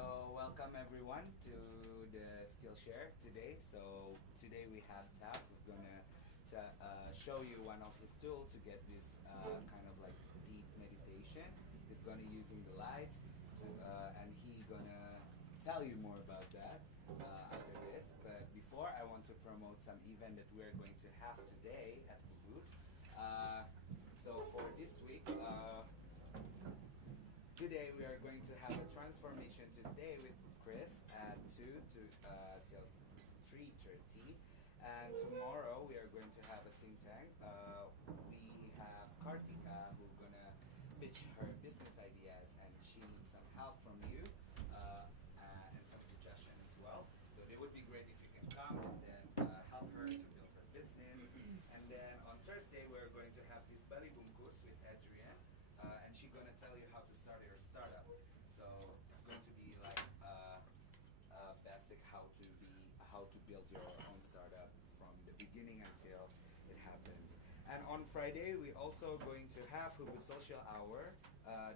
So welcome everyone to the Skillshare today. So today we have Tav who's gonna show you one of his tools to get this kind of like deep meditation. He's gonna using the light to, and he gonna tell you more about that after this. But before, I want to promote some event that we're going to have today at Ubud. So for this week. Today we are going to have a transformation Tuesday with Chris at 2 to till 3:30, and tomorrow we are going to have a think tank. We have Kartika who's gonna pitch her business ideas, and she needs some help from you and some suggestion as well. So it would be great if you can come and then help her to build her business. And then on Thursday we are going to have this Bali Bungkus with Adrienne. And she's gonna tell you how to start your startup. So it's going to be like basic how to build your own startup from the beginning until it happens. And on Friday we also going to have Ubud Social Hour,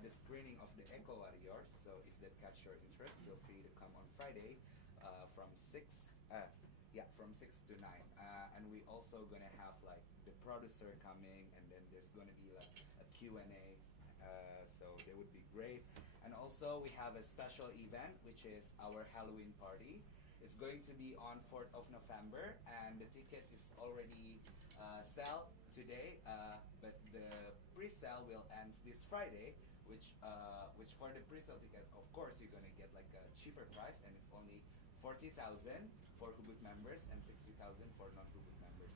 the screening of the Eco Warriors. So if that catch your interest, feel free to come on Friday from 6 to 9. And we also gonna have like the producer coming, and then there's gonna be like a Q&A. So they would be great. And also we have a special event, which is our Halloween party. It's going to be on 4th of November, and the ticket is already sell today, but the pre-sale will end this Friday, which for the pre-sale tickets, of course, you're gonna get like a cheaper price, and it's only 40,000 for Ubud members and 60,000 for non-Ubud members.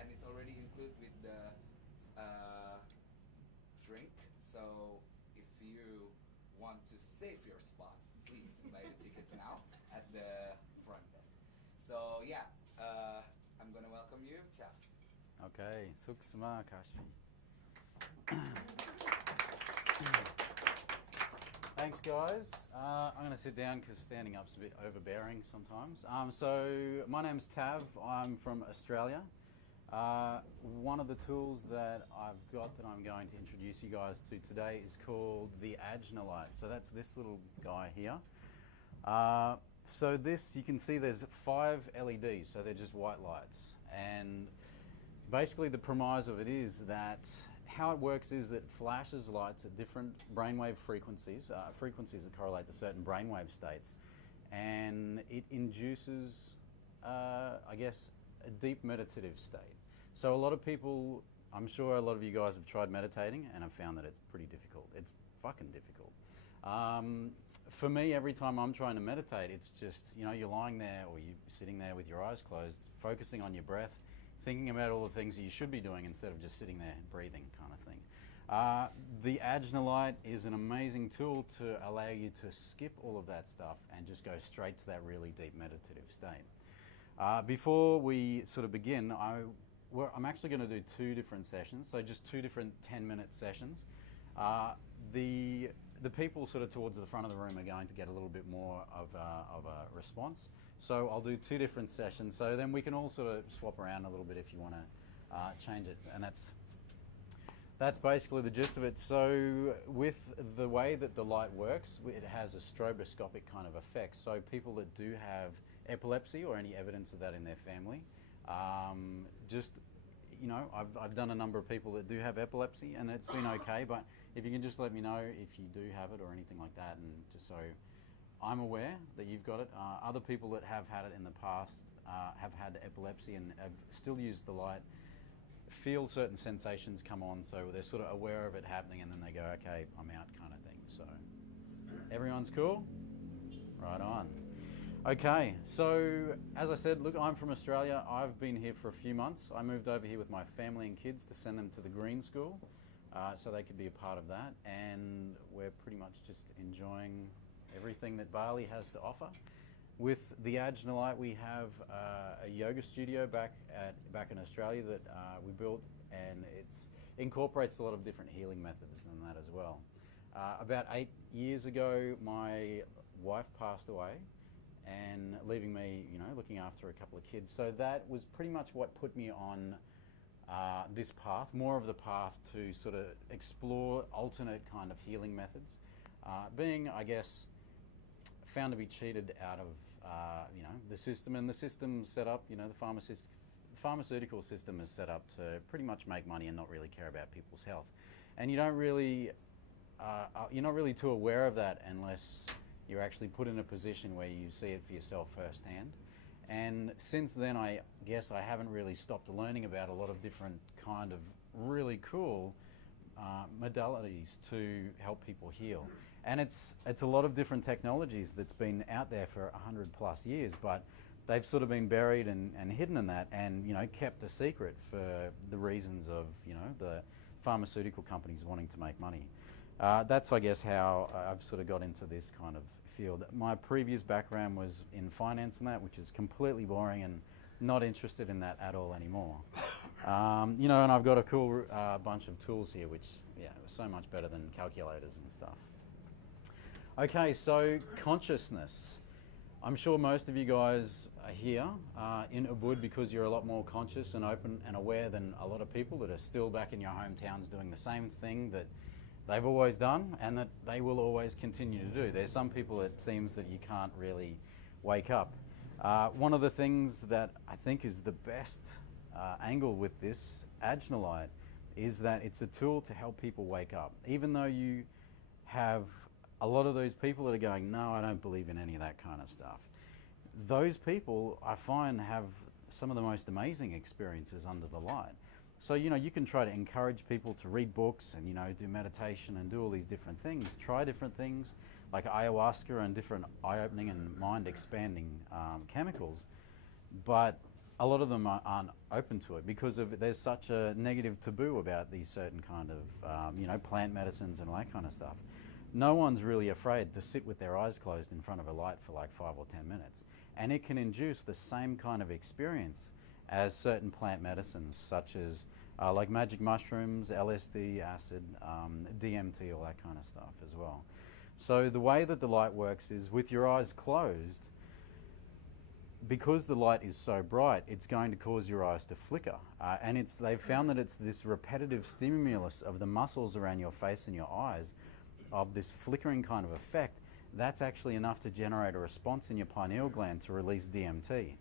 And it's already included with the drink. So if you want to save your spot, please buy the ticket now at the front desk. So yeah, I'm gonna welcome you, Tav. Okay, Suksma Kashfi. Thanks, guys. I'm going to sit down because standing up's a bit overbearing sometimes. So my name's Tav. I'm from Australia. One of the tools that I've got that I'm going to introduce you guys to today is called the Light. So that's this little guy here. So this, you can see there's 5 LEDs, so they're just white lights. And basically the premise of it is that how it works is that it flashes lights at different brainwave frequencies, frequencies that correlate to certain brainwave states. And it induces, I guess, a deep meditative state. So a lot of people, I'm sure a lot of you guys have tried meditating and have found that it's pretty difficult. It's fucking difficult. For me, every time I'm trying to meditate, it's just, you know, you're lying there or you're sitting there with your eyes closed, focusing on your breath, thinking about all the things that you should be doing instead of just sitting there breathing kind of thing. The Light is an amazing tool to allow you to skip all of that stuff and just go straight to that really deep meditative state. Before we sort of begin, I'm actually going to do 2 different sessions, so just 2 different 10-minute sessions. The people sort of towards the front of the room are going to get a little bit more of a response. So I'll do 2 different sessions, so then we can all sort of swap around a little bit if you want to change it. And that's basically the gist of it. So with the way that the light works, it has a stroboscopic kind of effect. So people that do have epilepsy or any evidence of that in their family, just, you know, I've done a number of people that do have epilepsy and it's been okay, but if you can just let me know if you do have it or anything like that, and just so I'm aware that you've got it. Other people that have had it in the past have had epilepsy and have still used the light, feel certain sensations come on, so they're sort of aware of it happening and then they go, okay, I'm out kind of thing. So everyone's cool? Right on. Okay, so as I said, look, I'm from Australia. I've been here for a few months. I moved over here with my family and kids to send them to the Green School so they could be a part of that, and we're pretty much just enjoying everything that Bali has to offer. With the Light, we have a yoga studio back in Australia that we built, and it incorporates a lot of different healing methods and that as well. About 8 years ago, my wife passed away, and leaving me, you know, looking after a couple of kids. So that was pretty much what put me on this path, more of the path to sort of explore alternate kind of healing methods. Being, I guess, found to be cheated out of the system, and the system's set up, the pharmaceutical system is set up to pretty much make money and not really care about people's health. And you don't really, you're not really too aware of that unless you're actually put in a position where you see it for yourself firsthand. And since then, I guess I haven't really stopped learning about a lot of different kind of really cool modalities to help people heal. And it's a lot of different technologies that's been out there for 100+ years, but they've sort of been buried and hidden in that, and kept a secret for the reasons of the pharmaceutical companies wanting to make money. That's, I guess, how I've sort of got into this kind of field. My previous background was in finance and that, which is completely boring and not interested in that at all anymore. And I've got a cool bunch of tools here, which are so much better than calculators and stuff. Okay, so consciousness. I'm sure most of you guys are here in Ubud because you're a lot more conscious and open and aware than a lot of people that are still back in your hometowns doing the same thing that they've always done and that they will always continue to do. There's some people, it seems, that you can't really wake up. One of the things that I think is the best angle with this Light is that it's a tool to help people wake up. Even though you have a lot of those people that are going, no, I don't believe in any of that kind of stuff. Those people, I find, have some of the most amazing experiences under the light. So, you can try to encourage people to read books and, do meditation and do all these different things, try different things like ayahuasca and different eye-opening and mind-expanding chemicals. But a lot of them aren't open to it because there's such a negative taboo about these certain kind of, plant medicines and all that kind of stuff. No one's really afraid to sit with their eyes closed in front of a light for like 5 or 10 minutes. And it can induce the same kind of experience as certain plant medicines, such as like magic mushrooms, LSD, acid, DMT, all that kind of stuff as well. So the way that the light works is with your eyes closed, because the light is so bright, it's going to cause your eyes to flicker. And they've found that it's this repetitive stimulus of the muscles around your face and your eyes, of this flickering kind of effect, that's actually enough to generate a response in your pineal gland to release DMT.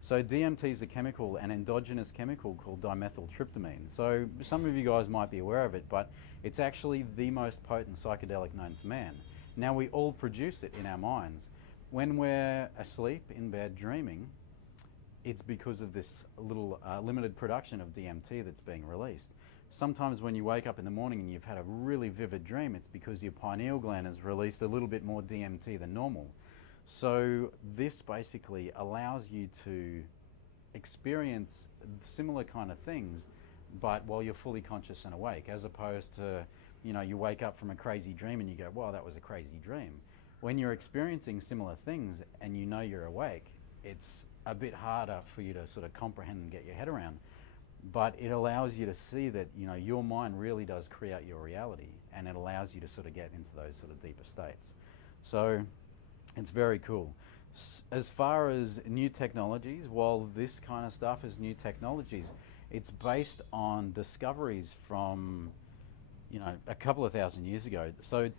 So DMT is a chemical, an endogenous chemical called dimethyltryptamine. So some of you guys might be aware of it, but it's actually the most potent psychedelic known to man. Now we all produce it in our minds. When we're asleep in bed dreaming, it's because of this little limited production of DMT that's being released. Sometimes when you wake up in the morning and you've had a really vivid dream, it's because your pineal gland has released a little bit more DMT than normal. So this basically allows you to experience similar kind of things, but while you're fully conscious and awake, as opposed to, you wake up from a crazy dream and you go, wow, that was a crazy dream. When you're experiencing similar things and you're awake, it's a bit harder for you to sort of comprehend and get your head around. But it allows you to see that your mind really does create your reality, and it allows you to sort of get into those sort of deeper states. So it's very cool. As far as new technologies, while this kind of stuff is new technologies, it's based on discoveries from a couple of thousand years ago. So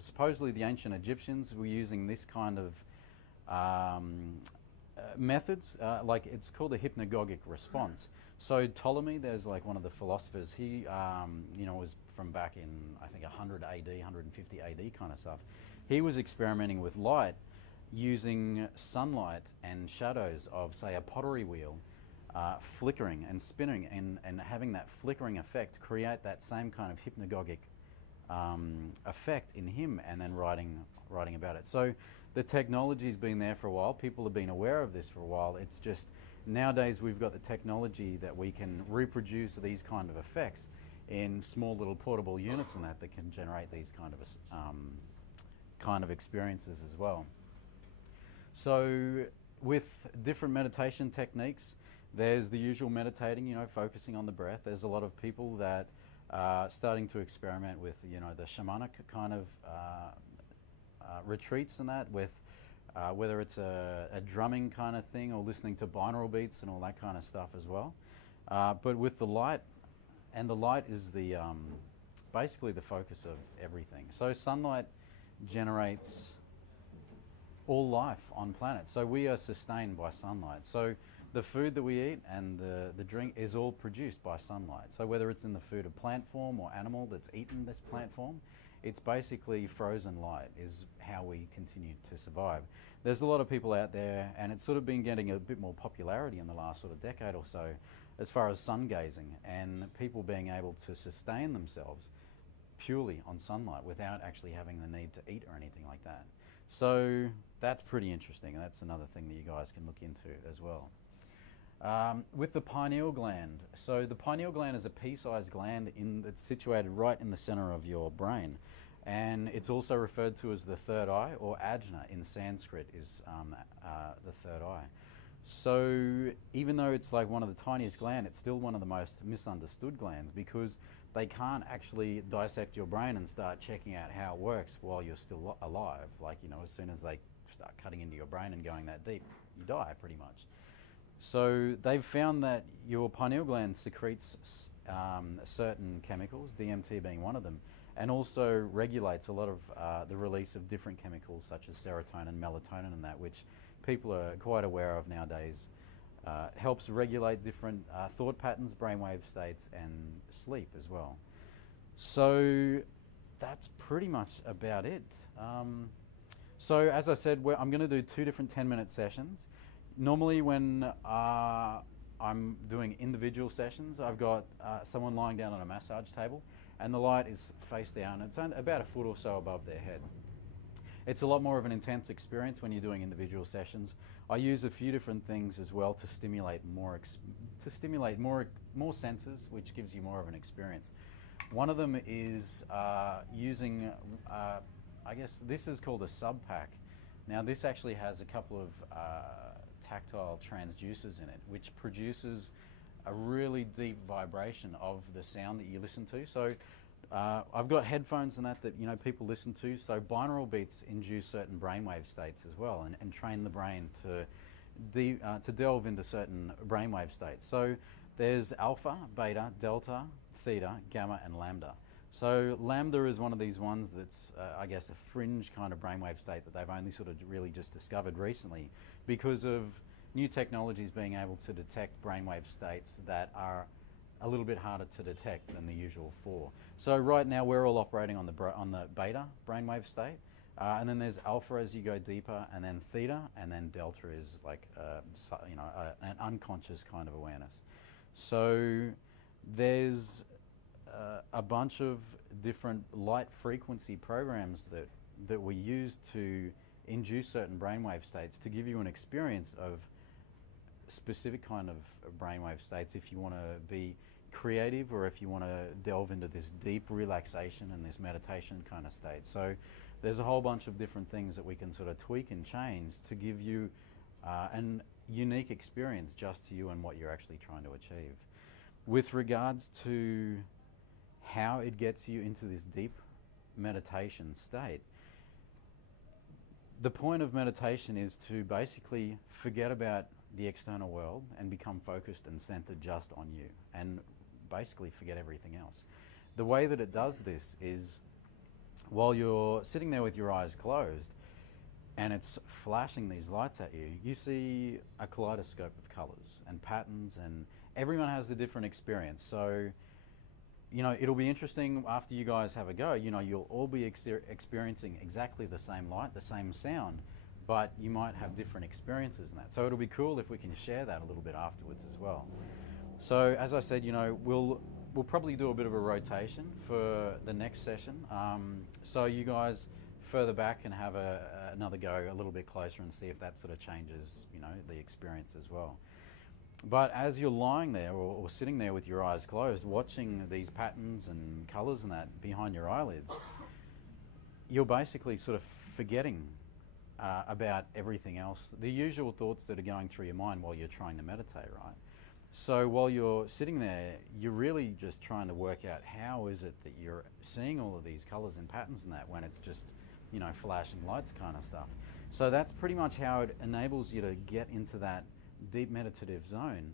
supposedly the ancient Egyptians were using this kind of methods, like it's called a hypnagogic response. So Ptolemy, there's like one of the philosophers, he was from back in, I think, 100 AD, 150 AD kind of stuff. He was experimenting with light using sunlight and shadows of, say, a pottery wheel, flickering and spinning and having that flickering effect create that same kind of hypnagogic effect in him, and then writing about it. So the technology's been there for a while. People have been aware of this for a while. It's just nowadays we've got the technology that we can reproduce these kind of effects in small little portable units and that can generate these kind of experiences as well. So with different meditation techniques, there's the usual meditating, focusing on the breath. There's a lot of people that are starting to experiment with, the shamanic kind of retreats and that, with whether it's a drumming kind of thing or listening to binaural beats and all that kind of stuff as well. But with the light, and the light is the basically the focus of everything. So sunlight generates all life on planet. So we are sustained by sunlight. So the food that we eat and the drink is all produced by sunlight. So whether it's in the food of plant form or animal that's eaten this plant form, it's basically frozen light is how we continue to survive. There's a lot of people out there, and it's sort of been getting a bit more popularity in the last sort of decade or so as far as sun gazing and people being able to sustain themselves purely on sunlight without actually having the need to eat or anything like that. So that's pretty interesting, and that's another thing that you guys can look into as well. With the pineal gland, so the pineal gland is a pea-sized gland that's situated right in the center of your brain, and it's also referred to as the third eye, or ajna in Sanskrit is the third eye. So even though it's like one of the tiniest glands, it's still one of the most misunderstood glands because they can't actually dissect your brain and start checking out how it works while you're still alive. Like, you know, as soon as they start cutting into your brain and going that deep, you die pretty much. So they've found that your pineal gland secretes certain chemicals, DMT being one of them, and also regulates a lot of the release of different chemicals such as serotonin, melatonin and that, which people are quite aware of nowadays. Helps regulate different thought patterns, brainwave states, and sleep as well. So that's pretty much about it. So as I said, I'm going to do 2 different 10-minute sessions. Normally when I'm doing individual sessions, I've got someone lying down on a massage table and the light is face down. It's about a foot or so above their head. It's a lot more of an intense experience when you're doing individual sessions. I use a few different things as well to stimulate more senses, which gives you more of an experience. One of them is using, I guess this is called a sub-pack. Now this actually has a couple of tactile transducers in it, which produces a really deep vibration of the sound that you listen to. So I've got headphones and that you know people listen to. So binaural beats induce certain brainwave states as well, and train the brain to delve into certain brainwave states. So there's alpha, beta, delta, theta, gamma, and lambda. So lambda is one of these ones that's, I guess, a fringe kind of brainwave state that they've only sort of really just discovered recently because of new technologies being able to detect brainwave states that are a little bit harder to detect than the usual 4. So right now we're all operating on the beta brainwave state, and then there's alpha as you go deeper, and then theta, and then delta is like an unconscious kind of awareness. So there's a bunch of different light frequency programs that we use to induce certain brainwave states to give you an experience of specific kind of brainwave states if you want to be creative or if you want to delve into this deep relaxation and this meditation kind of state. So there's a whole bunch of different things that we can sort of tweak and change to give you an unique experience just to you and what you're actually trying to achieve. With regards to how it gets you into this deep meditation state, the point of meditation is to basically forget about the external world and become focused and centered just on you and basically forget everything else. The way that it does this is while you're sitting there with your eyes closed and it's flashing these lights at you, you see a kaleidoscope of colors and patterns, and everyone has a different experience. So you know, it'll be interesting after you guys have a go. You know, you'll all be experiencing exactly the same light, the same sound, but you might have different experiences in that. So it'll be cool if we can share that a little bit afterwards as well. So as I said, you know, we'll probably do a bit of a rotation for the next session. So you guys further back can have another go a little bit closer and see if that sort of changes, you know, the experience as well. But as you're lying there or sitting there with your eyes closed, watching these patterns and colours and that behind your eyelids, you're basically sort of forgetting about everything else, the usual thoughts that are going through your mind while you're trying to meditate, right? So while you're sitting there, you're really just trying to work out how is it that you're seeing all of these colours and patterns and that when it's just, you know, flashing lights kind of stuff. So that's pretty much how it enables you to get into that deep meditative zone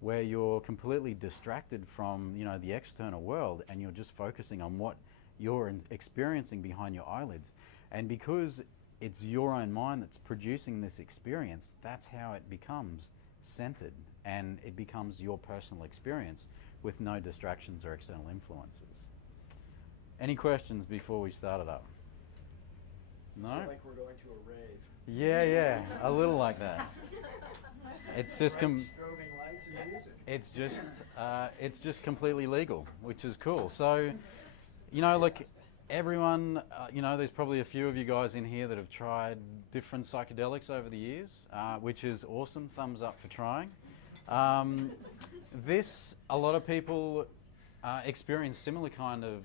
where you're completely distracted from, you know, the external world, and you're just focusing on what you're experiencing behind your eyelids. And because it's your own mind that's producing this experience. That's how it becomes centered, and it becomes your personal experience with no distractions or external influences. Any questions before we start it up? No? I feel like we're going to a rave. Yeah, a little like that. It's just Strobing lights and music. it's just completely legal, which is cool. So, you know, look, everyone, you know, there's probably a few of you guys in here that have tried different psychedelics over the years, which is awesome. Thumbs up for trying. A lot of people experience similar kind of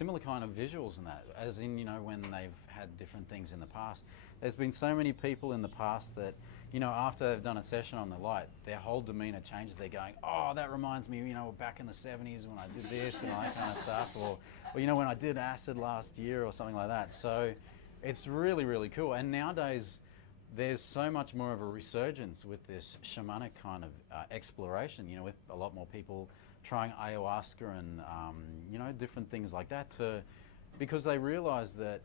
visuals in that, as in, you know, when they've had different things in the past. There's been so many people in the past that, you know, after they've done a session on the light, their whole demeanor changes. They're going, oh, that reminds me, you know, back in the 70s when I did this and all that kind of stuff, or you know, when I did acid last year or something like that. So it's really, really cool. And nowadays, there's so much more of a resurgence with this shamanic kind of exploration, you know, with a lot more people trying ayahuasca and, you know, different things like that, because they realize that,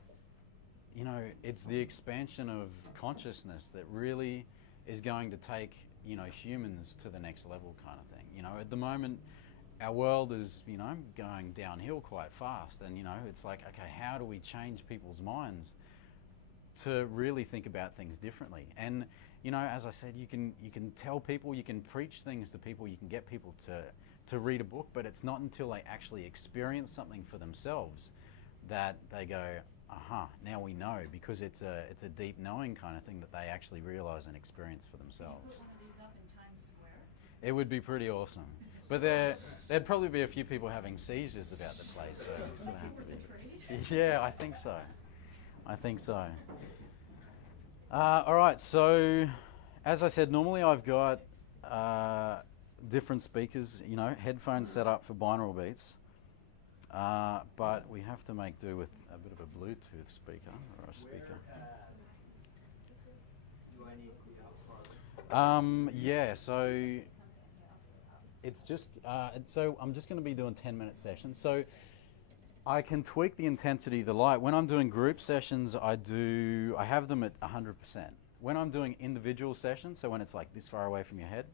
you know, it's the expansion of consciousness that really is going to take, you know, humans to the next level kind of thing. You know, at the moment, our world is, you know, going downhill quite fast, and, you know, it's like, okay, how do we change people's minds to really think about things differently? And, you know, as I said, you can tell people, you can preach things to people, you can get people to read a book, but it's not until they actually experience something for themselves that they go, aha, now we know, because it's a deep knowing kind of thing that they actually realize and experience for themselves. Can you put one of these up in Times Square? It would be pretty awesome. But there'd probably be a few people having seizures about the place, so we sort of have to be. Yeah, I think so. All right, so as I said, normally I've got different speakers, you know, headphones set up for binaural beats, but we have to make do with a bit of a Bluetooth speaker or a speaker. Do I need to go farther? Yeah, so it's just, so I'm just going to be doing 10-minute sessions. So I can tweak the intensity of the light. When I'm doing group sessions, I have them at 100%. When I'm doing individual sessions, so when it's like this far away from your head,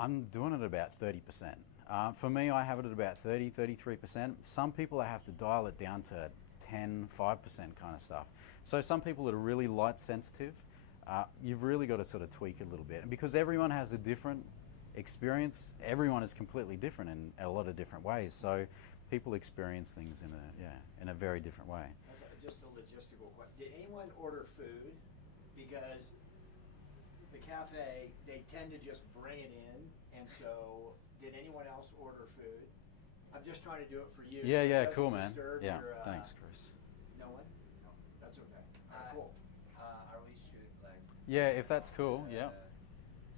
I'm doing it at about 30%. For me, I have it at about 33%. Some people, I have to dial it down to 10, 5% kind of stuff. So some people that are really light sensitive, you've really got to sort of tweak it a little bit. And because everyone has a different experience, everyone is completely different in a lot of different ways. So people experience things in a very different way. Just a logistical question. Did anyone order food? Because the cafe, they tend to just bring it in, and so did anyone else order food? I'm just trying to do it for you. Yeah, so yeah, it doesn't cool, man. disturb Yeah, your, thanks, Chris. No one? No, that's okay. Cool. Are we should like? Yeah, if that's cool, yeah.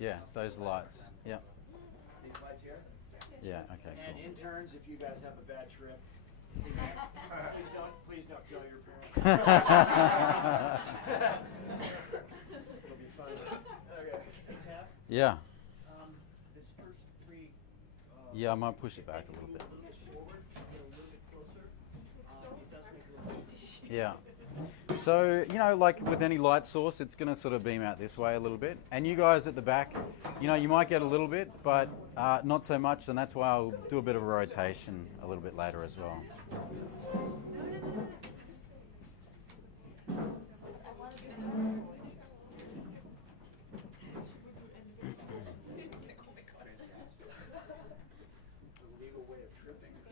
Yeah, those lights. Yeah. These lights here? Yeah, okay, And cool. interns, if you guys have a bad trip, please don't tell your parents. It'll be fun. Okay. Hey, Tav, Yeah. this first three. Yeah, I might push it back a little bit. A little bit forward, get a little bit closer. It does make a little. Yeah. So, you know, like with any light source, it's going to sort of beam out this way a little bit. And you guys at the back, you know, you might get a little bit, but not so much. And that's why I'll do a bit of a rotation a little bit later as well.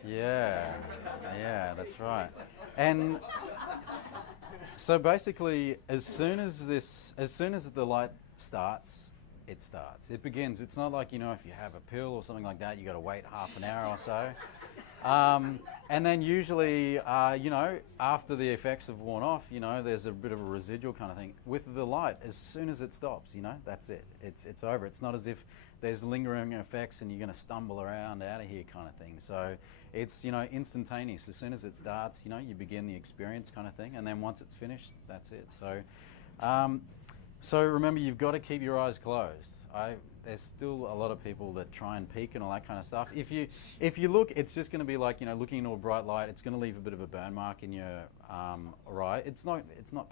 Yeah, that's right. And so basically, as soon as the light starts, it begins. It's not like, you know, if you have a pill or something like that, you got to wait half an hour or so. And then usually, you know, after the effects have worn off, you know, there's a bit of a residual kind of thing. With the light, as soon as it stops, you know, that's it. It's over. It's not as if there's lingering effects and you're going to stumble around out of here kind of thing. So it's, you know, instantaneous. As soon as it starts, you know, you begin the experience kind of thing. And then once it's finished, that's it. So So remember, you've got to keep your eyes closed. There's still a lot of people that try and peek and all that kind of stuff. If you look, it's just going to be like, you know, looking into a bright light. It's going to leave a bit of a burn mark in your right. It's not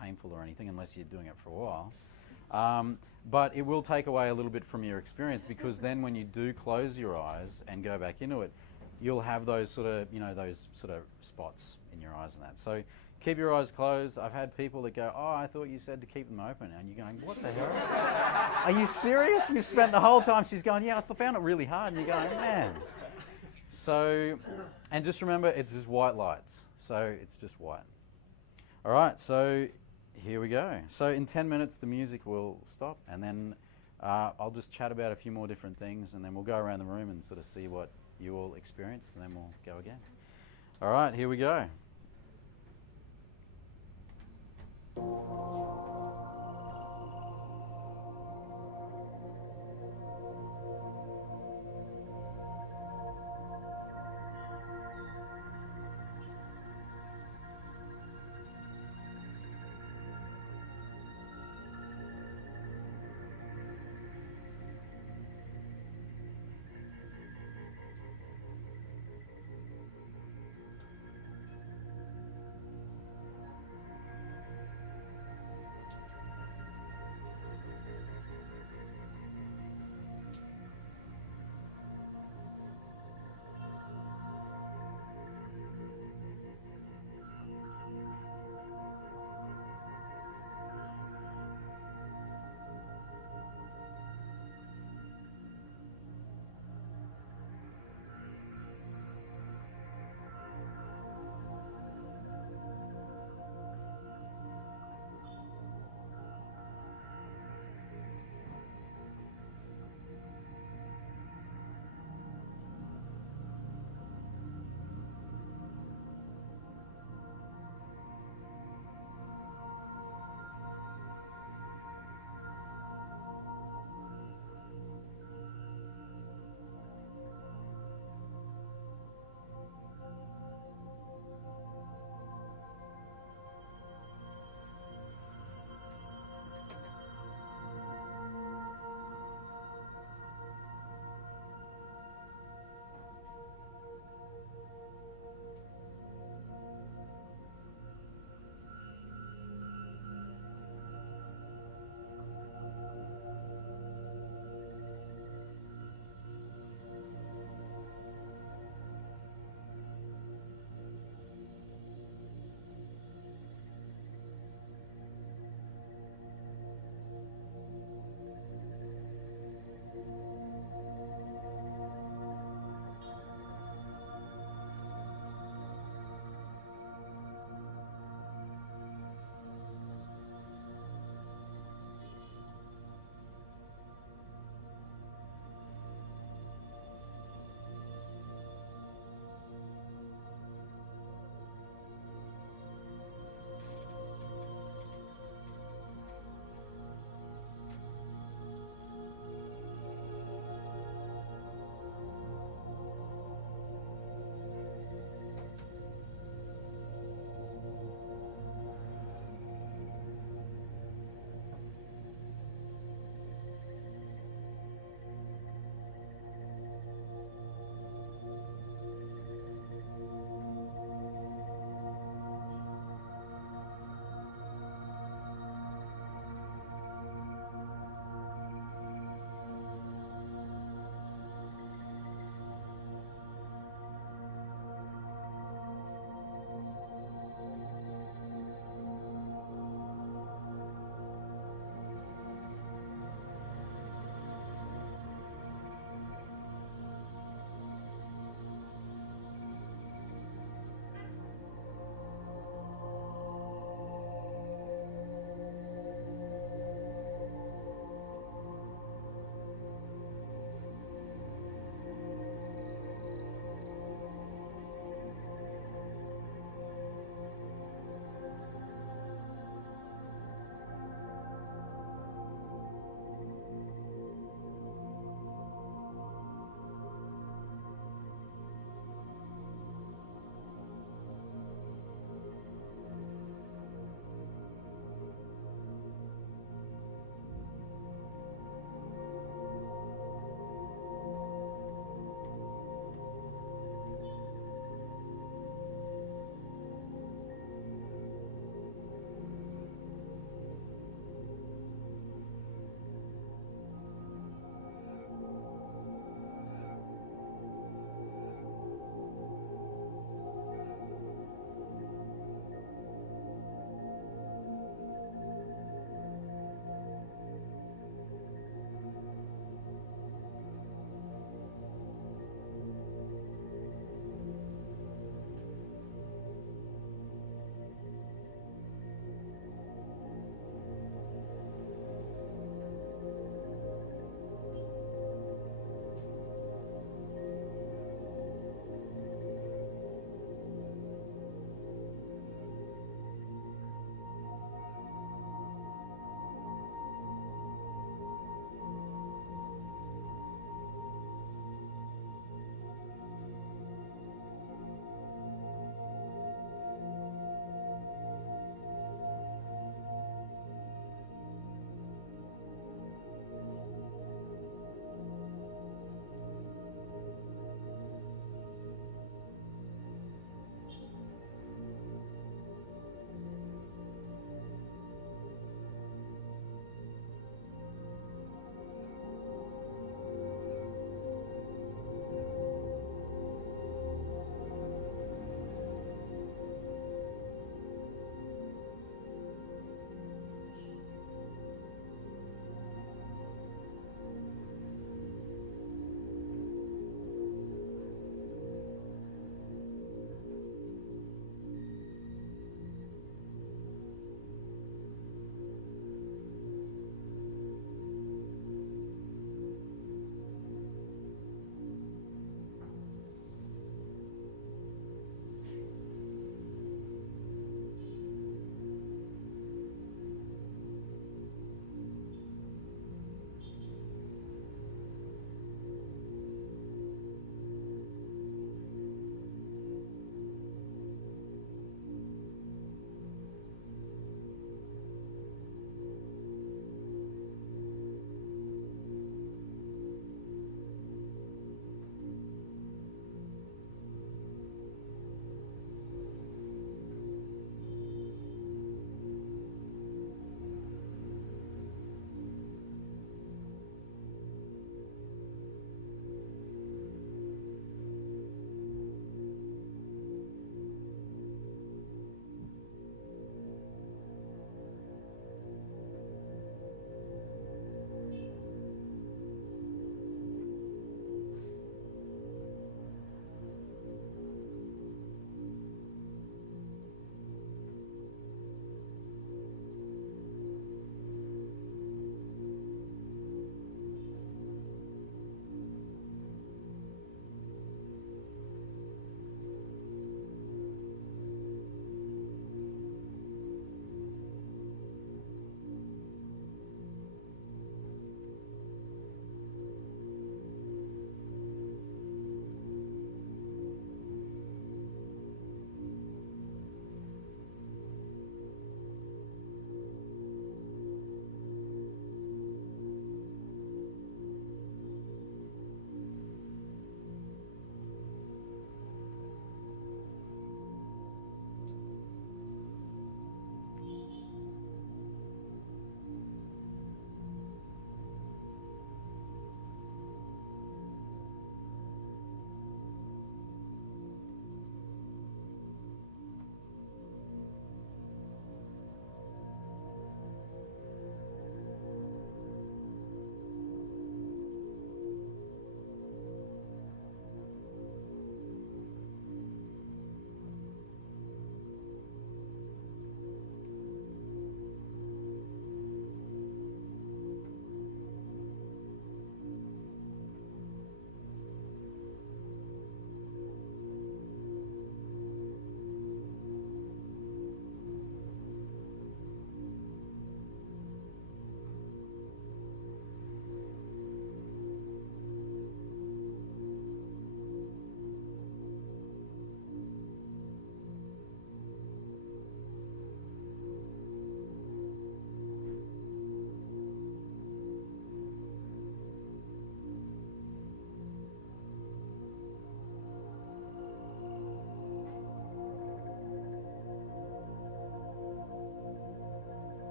painful or anything unless you're doing it for a while. But it will take away a little bit from your experience, because then when you do close your eyes and go back into it, you'll have those sort of, you know, those sort of spots in your eyes and that. So keep your eyes closed. I've had people that go, "Oh, I thought you said to keep them open," and you're going, "What the hell? Are you serious? You've spent the whole time." She's going, "Yeah, I found it really hard," and you're going, "Man." So, and just remember, it's just white lights. So it's just white. All right. So here we go. So in 10 minutes, the music will stop, and then I'll just chat about a few more different things, and then we'll go around the room and sort of see what you all experienced, and then we'll go again. All right, here we go.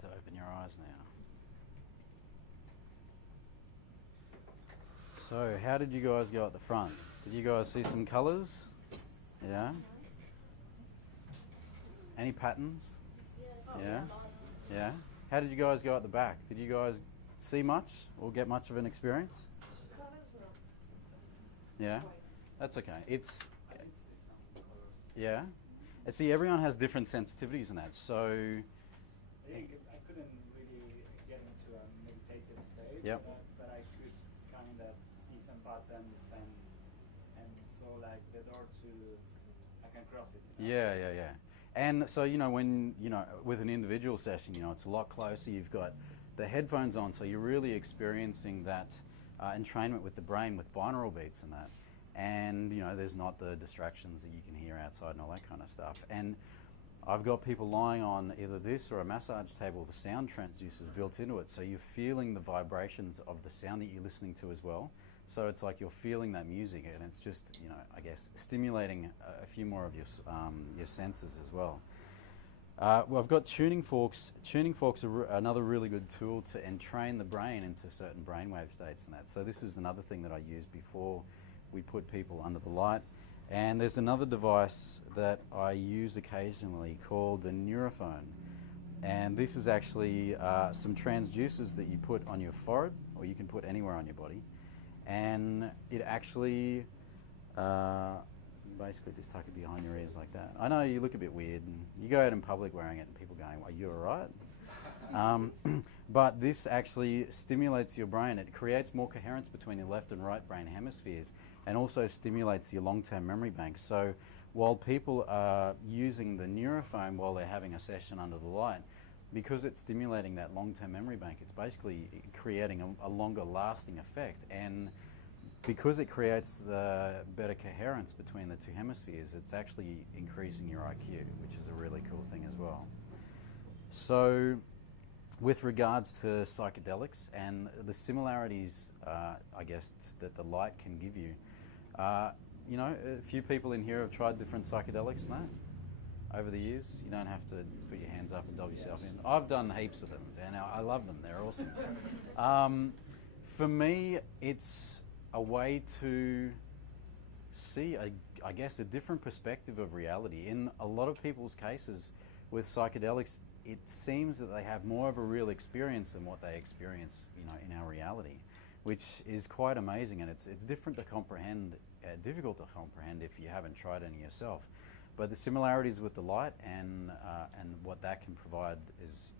to open your eyes now. So, how did you guys go at the front? Did you guys see some colours? Yeah? Any patterns? Yeah? Yeah? How did you guys go at the back? Did you guys see much or get much of an experience? Yeah? That's okay. It's yeah. And see, everyone has different sensitivities in that. So I couldn't really get into a meditative state, Yep. but I could kind of see some patterns and so like the door to I can cross it. You know? yeah. And so, when, with an individual session, it's a lot closer. You've got the headphones on, so you're really experiencing that entrainment with the brain with binaural beats and that. And, there's not the distractions that you can hear outside and all that kind of stuff. And I've got people lying on either this or a massage table with the sound transducers built into it. So you're feeling the vibrations of the sound that you're listening to as well. So it's like you're feeling that music, and it's just, I guess, stimulating a few more of your senses as well. Well, I've got tuning forks. Tuning forks are another really good tool to entrain the brain into certain brainwave states and that. So this is another thing that I use before we put people under the light. And there's another device that I use occasionally called the neurophone. And this is actually some transducers that you put on your forehead, or you can put anywhere on your body. And it actually basically just tuck it behind your ears like that. I know you look a bit weird, and you go out in public wearing it and people going, "Are you alright?" But this actually stimulates your brain. It creates more coherence between your left and right brain hemispheres, and also stimulates your long-term memory bank. So while people are using the neurophone while they're having a session under the light, because it's stimulating that long-term memory bank, it's basically creating a longer lasting effect. And because it creates the better coherence between the two hemispheres, it's actually increasing your IQ, which is a really cool thing as well. So with regards to psychedelics and the similarities, I guess, that the light can give you, a few people in here have tried different psychedelics and that over the years. You don't have to put your hands up and dob yourself in. I've done heaps of them, and I love them. They're awesome. For me, it's a way to see, I guess, a different perspective of reality. In a lot of people's cases with psychedelics, it seems that they have more of a real experience than what they experience, in our reality, which is quite amazing. And it's different to comprehend, difficult to comprehend if you haven't tried any yourself. But the similarities with the light and what that can provide is,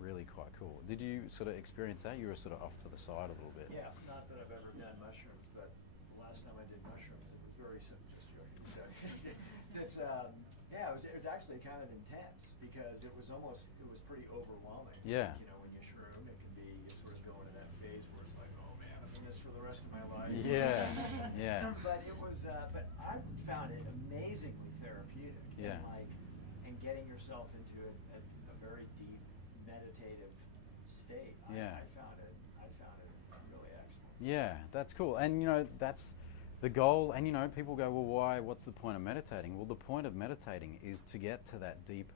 really quite cool. Did you sort of experience that? You were sort of off to the side a little bit. Yeah, not that I've ever done mushrooms, but the last time I did mushrooms, it was very simple. Just joking. So it was actually kind of intense because it was pretty overwhelming. Yeah. When you shroom, it can be, you sort of go into that phase where it's like, oh man, I'm in this for the rest of my life. Yeah, yeah. But it was, but I found it amazingly therapeutic. Yeah. And getting yourself into a very deep meditative state. Yeah. I found it really excellent. Yeah, that's cool. And that's the goal. And people go, well, what's the point of meditating? Well, the point of meditating is to get to that deep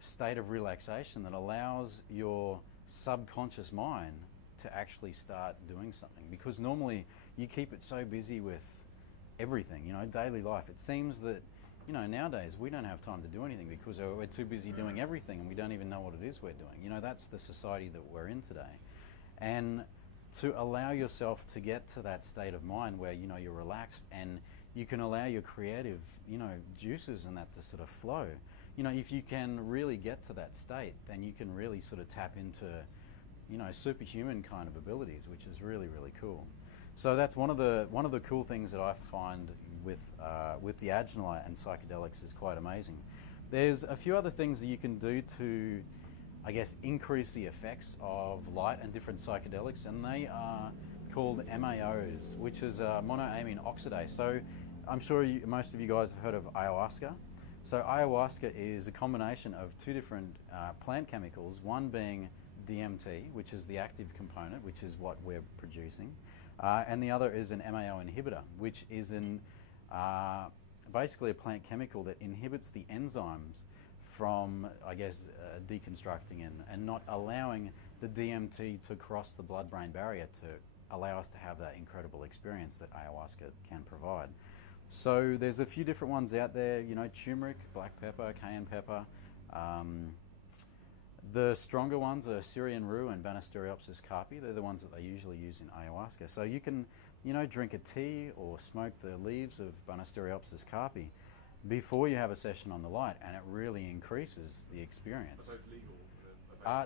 state of relaxation that allows your subconscious mind to actually start doing something. Because normally you keep it so busy with everything, daily life. It seems that nowadays we don't have time to do anything because we're too busy doing everything, and we don't even know what it is we're doing. That's the society that we're in today. And to allow yourself to get to that state of mind where you're relaxed and you can allow your creative juices and that to sort of flow. If you can really get to that state, then you can really sort of tap into superhuman kind of abilities, which is really, really cool. So that's one of the cool things that I find with the Agenolite and psychedelics is quite amazing. There's a few other things that you can do to, I guess, increase the effects of light and different psychedelics, and they are called MAOs, which is monoamine oxidase. So I'm sure most of you guys have heard of ayahuasca. So ayahuasca is a combination of two different plant chemicals, one being DMT, which is the active component, which is what we're producing, and the other is an MAO inhibitor, which is basically a plant chemical that inhibits the enzymes from, I guess, deconstructing and not allowing the DMT to cross the blood-brain barrier to allow us to have that incredible experience that ayahuasca can provide. So there's a few different ones out there, you know, turmeric, black pepper, cayenne pepper. The stronger ones are Syrian rue and Banisteriopsis carpi. They're the ones that they usually use in ayahuasca. So you can, you know, drink a tea or smoke the leaves of Banisteriopsis carpi before you have a session on the light, and it really increases the experience. Are those legal?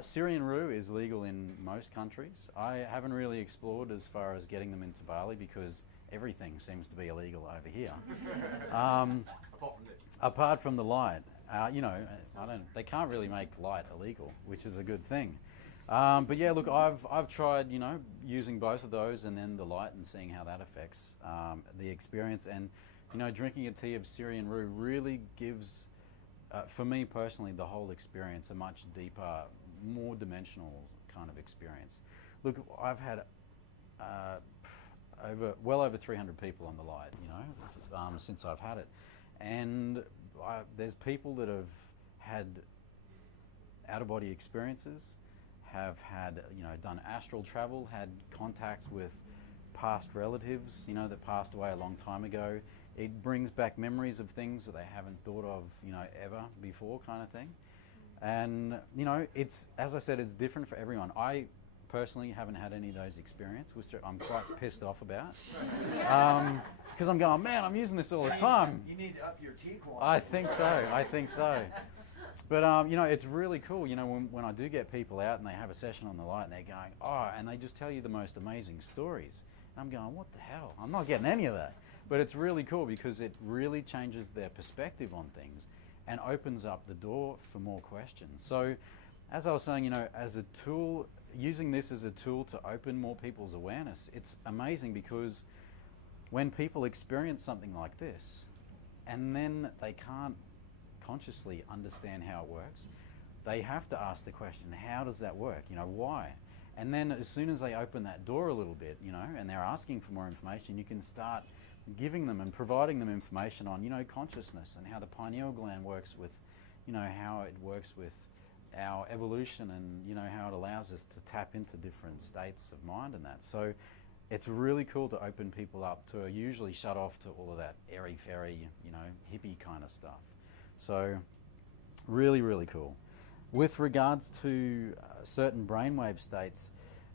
Syrian rue is legal in most countries. I haven't really explored as far as getting them into Bali because everything seems to be illegal over here. Apart from this. Apart from the light, you know, they can't really make light illegal, which is a good thing. But yeah, look, I've tried, you know, using both of those and then the light and seeing how that affects the experience. And you know, drinking a tea of Syrian rue really gives, for me personally, the whole experience a much deeper, more dimensional kind of experience. Look, I've had well over 300 people on the light, you know, since I've had it. And there's people that have had out-of-body experiences, have had, you know, done astral travel, had contacts with past relatives, you know, that passed away a long time ago. It brings back memories of things that they haven't thought of, you know, ever before, kind of thing. And, you know, it's, as I said, it's different for everyone. I personally haven't had any of those experiences, which I'm quite pissed off about. Because I'm going, man, I'm using this all the time. You need to up your tea quantity. I think so. But, you know, it's really cool, you know, when I do get people out and they have a session on the light and they're going, oh, and they just tell you the most amazing stories. And I'm going, what the hell? I'm not getting any of that. But it's really cool because it really changes their perspective on things and opens up the door for more questions. So, as I was saying, you know, as a tool, using this as a tool to open more people's awareness, it's amazing because when people experience something like this and then they can't consciously understand how it works, they have to ask the question, how does that work? You know, why? And then as soon as they open that door a little bit, you know, and they're asking for more information, you can start giving them and providing them information on, you know, consciousness and how the pineal gland works with, you know, how it works with our evolution and, you know, how it allows us to tap into different states of mind and that. So it's really cool to open people up to usually shut off to all of that airy-fairy, you know, hippie kind of stuff. So really, really cool. With regards to certain brainwave states,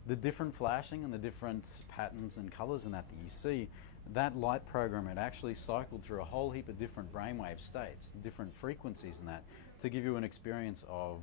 the different flashing and the different patterns and colors and that you see, that light program, it actually cycled through a whole heap of different brainwave states, different frequencies and that, to give you an experience of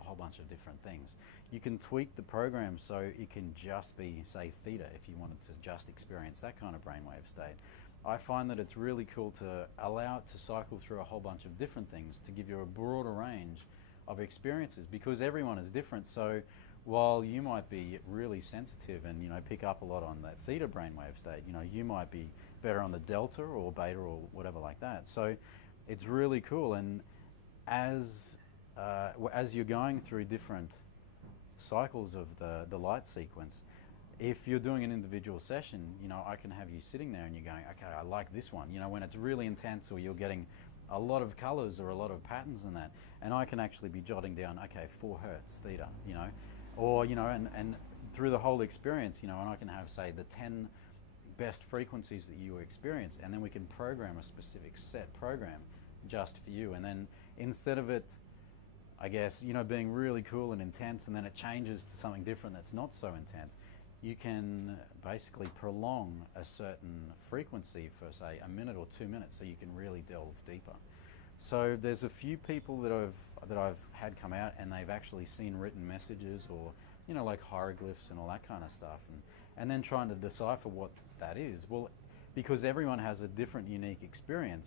a whole bunch of different things. You can tweak the program so it can just be, say, theta, if you wanted to just experience that kind of brainwave state. I find that it's really cool to allow it to cycle through a whole bunch of different things to give you a broader range of experiences, because everyone is different. So while you might be really sensitive and, you know, pick up a lot on that theta brainwave state, you know, you might be better on the delta or beta or whatever like that. So it's really cool. And as you're going through different cycles of the light sequence, if you're doing an individual session, you know, I can have you sitting there and you're going, okay, I like this one. You know, when it's really intense or you're getting a lot of colors or a lot of patterns in that, and I can actually be jotting down, okay, 4 hertz theta, you know, or, you know, and through the whole experience, you know, and I can have, say, the 10 best frequencies that you experience, and then we can program a specific set program just for you. And then instead of it, I guess, you know, being really cool and intense, and then it changes to something different that's not so intense, you can basically prolong a certain frequency for, say, a minute or 2 minutes, so you can really delve deeper. So there's a few people that I've had come out and they've actually seen written messages, or, you know, like hieroglyphs and all that kind of stuff, and then trying to decipher what that is. Well, because everyone has a different, unique experience,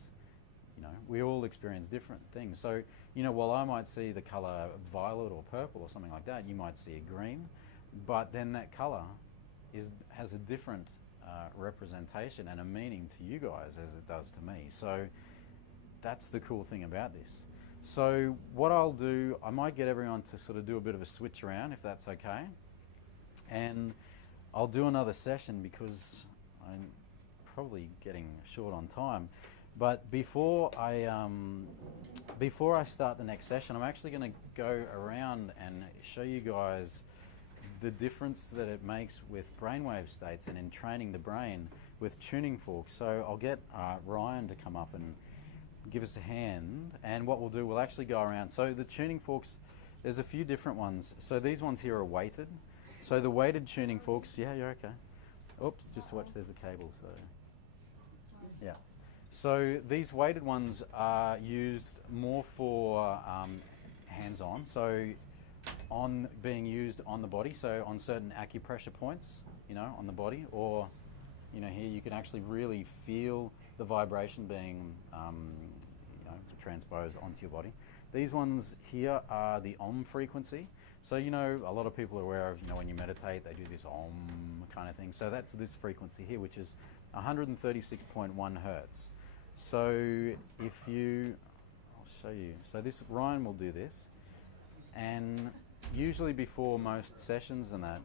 you know, we all experience different things. So, you know, while I might see the color violet or purple or something like that, you might see a green, but then that color has a different representation and a meaning to you guys as it does to me. So that's the cool thing about this. So what I'll do, I might get everyone to sort of do a bit of a switch around, if that's okay. And I'll do another session because I'm probably getting short on time. But before I start the next session, I'm actually going to go around and show you guys the difference that it makes with brainwave states and in training the brain with tuning forks. So I'll get Ryan to come up and give us a hand, and what we'll do, we'll actually go around. So the tuning forks, there's a few different ones. So these ones here are weighted. So the weighted tuning forks, yeah, you're okay. Oops, just watch, there's a cable, so yeah. So these weighted ones are used more for hands-on, so being used on the body, so on certain acupressure points, on the body, or here you can actually really feel the vibration being transposed onto your body. These ones here are the Om frequency. So a lot of people are aware of when you meditate they do this Om kind of thing. So that's this frequency here, which is 136.1 hertz. So I'll show you. So this, Ryan will do this, and usually before most sessions and that,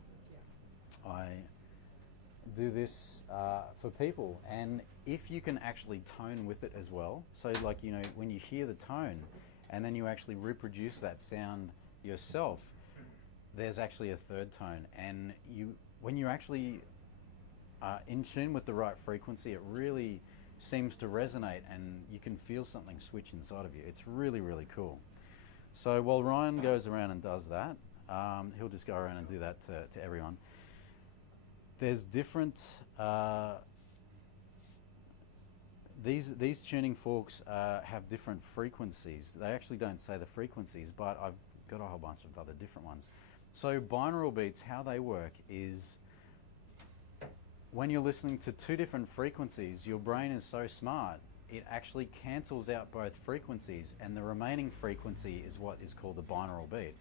I do this for people. And if you can actually tone with it as well, so like when you hear the tone and then you actually reproduce that sound yourself, there's actually a third tone. And when you're actually in tune with the right frequency, it really seems to resonate and you can feel something switch inside of you. It's really, really cool. So while Ryan goes around and does that, he'll just go around and do that to everyone. There's different, these tuning forks have different frequencies. They actually don't say the frequencies, but I've got a whole bunch of other different ones. So binaural beats, how they work is when you're listening to two different frequencies, your brain is so smart, it actually cancels out both frequencies, and the remaining frequency is what is called the binaural beat.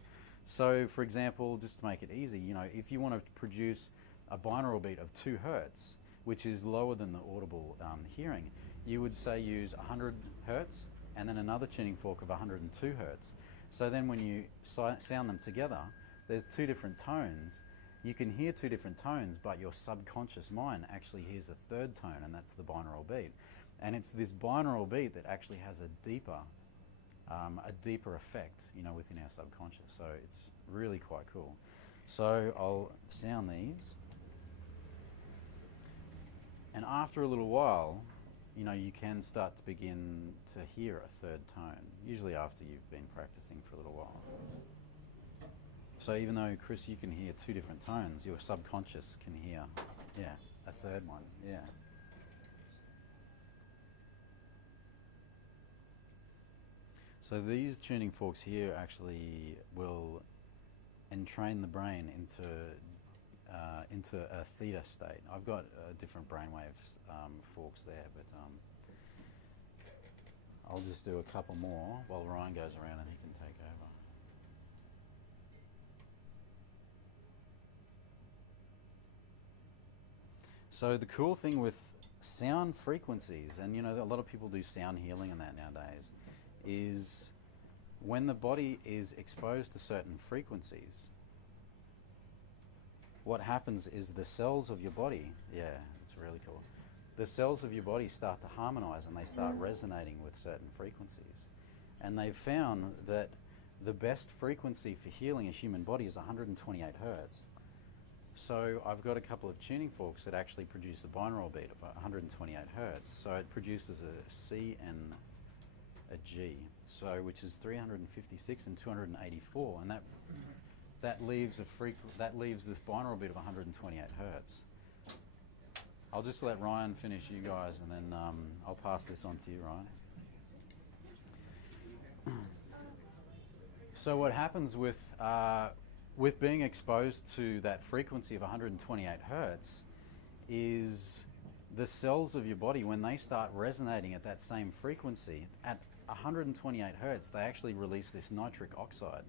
So for example, just to make it easy, if you want to produce a binaural beat of 2 hertz, which is lower than the audible hearing, you would say use 100 hertz and then another tuning fork of 102 hertz. So then when you sound them together, there's 2 different tones. You can hear 2 different tones, but your subconscious mind actually hears a third tone, and that's the binaural beat. And it's this binaural beat that actually has a deeper effect, within our subconscious. So it's really quite cool. So I'll sound these, and after a little while, you can start to begin to hear a third tone, usually after you've been practicing for a little while. So even though, Chris, you can hear 2 different tones, your subconscious can hear, a third one, So these tuning forks here actually will entrain the brain into a theta state. I've got different brainwave forks there, but I'll just do a couple more while Ryan goes around and he can take over. So the cool thing with sound frequencies, and a lot of people do sound healing and that nowadays, is when the body is exposed to certain frequencies, what happens is the cells of your body, it's really cool, the cells of your body start to harmonize and they start resonating with certain frequencies. And they've found that the best frequency for healing a human body is 128 hertz. So I've got a couple of tuning forks that actually produce a binaural beat of 128 hertz. So it produces a C and a G, so which is 356 and 284, and that leaves this binaural beat of 128 hertz. I'll just let Ryan finish, you guys, and then I'll pass this on to you, Ryan. So what happens with being exposed to that frequency of 128 hertz is the cells of your body, when they start resonating at that same frequency, at 128 hertz, they actually release this nitric oxide.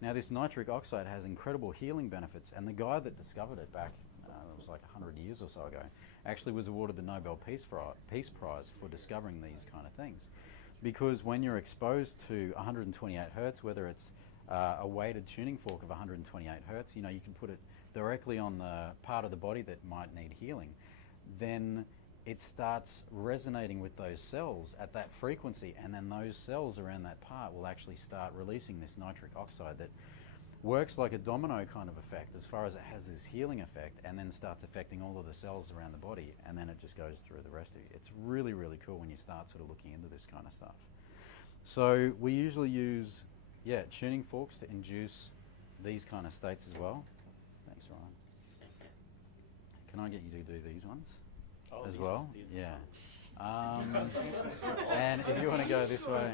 Now this nitric oxide has incredible healing benefits, and the guy that discovered it back, it was like 100 years or so ago, actually was awarded the Nobel Peace Prize for discovering these kind of things. Because when you're exposed to 128 hertz, whether it's a weighted tuning fork of 128 hertz, you can put it directly on the part of the body that might need healing, then it starts resonating with those cells at that frequency, and then those cells around that part will actually start releasing this nitric oxide that works like a domino kind of effect as far as it has this healing effect, and then starts affecting all of the cells around the body, and then it just goes through the rest of you. It's really, really cool when you start sort of looking into this kind of stuff. So we usually use, tuning forks to induce these kind of states as well. Thanks, Ryan. Can I get you to do these ones as well? Yeah. And if you want to go this way.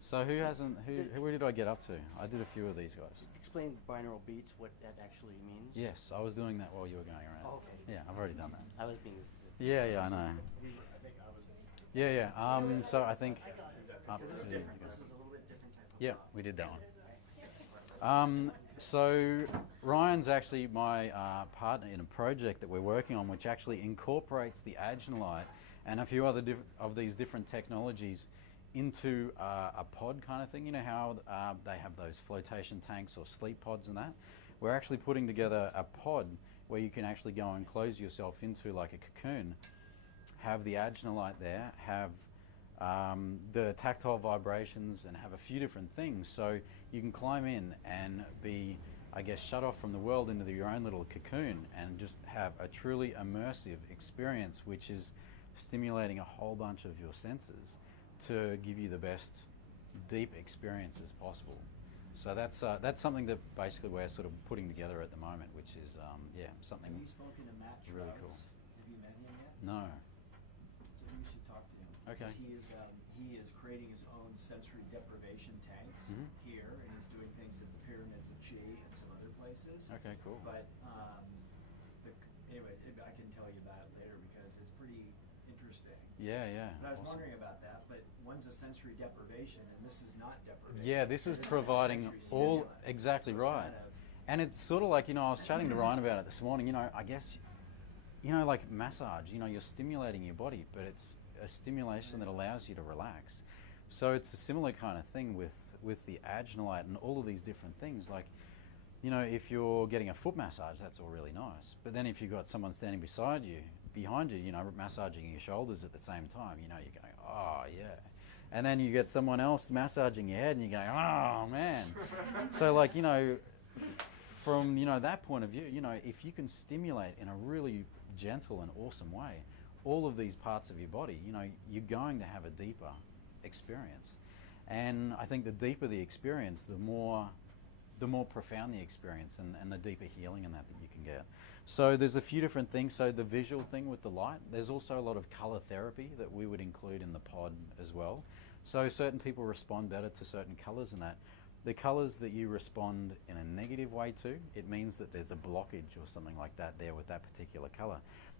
So who hasn't, where did I get up to? I did a few of these guys. Explain binaural beats, what that actually means. Yes, I was doing that while you were going around. Oh, okay. Yeah, I've already done that. I was being... Yeah, I know. So I think up This is to, different. This is a little bit different type of... yeah, we did that one. So Ryan's actually my partner in a project that we're working on, which actually incorporates the Agenolite and a few other of these different technologies into a pod kind of thing. You know how they have those flotation tanks or sleep pods and that? We're actually putting together a pod where you can actually go and close yourself into like a cocoon, have the Agenolite there, have the tactile vibrations, and have a few different things. So you can climb in and be, I guess, shut off from the world into your own little cocoon and just have a truly immersive experience, which is stimulating a whole bunch of your senses to give you the best deep experiences possible. So that's something that basically we're sort of putting together at the moment, which is something Have you spoken to Matt really Troutz? cool. Have you met him yet? No. So you should talk to him. Okay. Because he is creating his own sensory deprivation tanks Mhm. here, and he's doing things at the pyramids of Chi and some other places. Okay, cool. But anyway, I can tell you about it later because it's pretty interesting. Yeah. But I was Awesome. wondering about that, but one's a sensory deprivation and this is not deprivation. Yeah, this is a providing sensory all stimulant. exactly So it's right. kind of- And it's sort of like, I was chatting to Ryan about it this morning, I guess, like massage, you're stimulating your body, but it's a stimulation that allows you to relax. So it's a similar kind of thing with the Agenolite and all of these different things. Like, if you're getting a foot massage, that's all really nice. But then if you've got someone standing behind you, massaging your shoulders at the same time, you're going, oh yeah. And then you get someone else massaging your head and you're going, oh man. So like, from that point of view, if you can stimulate in a really gentle and awesome way all of these parts of your body, you're going to have a deeper experience. And I think the deeper the experience, the more profound the experience, and the deeper healing in that you can get. So there's a few different things. So the visual thing with the light, there's also a lot of color therapy that we would include in the pod as well. So certain people respond better to certain colors and that. The colors that you respond in a negative way to, it means that there's a blockage or something like that there with that particular color.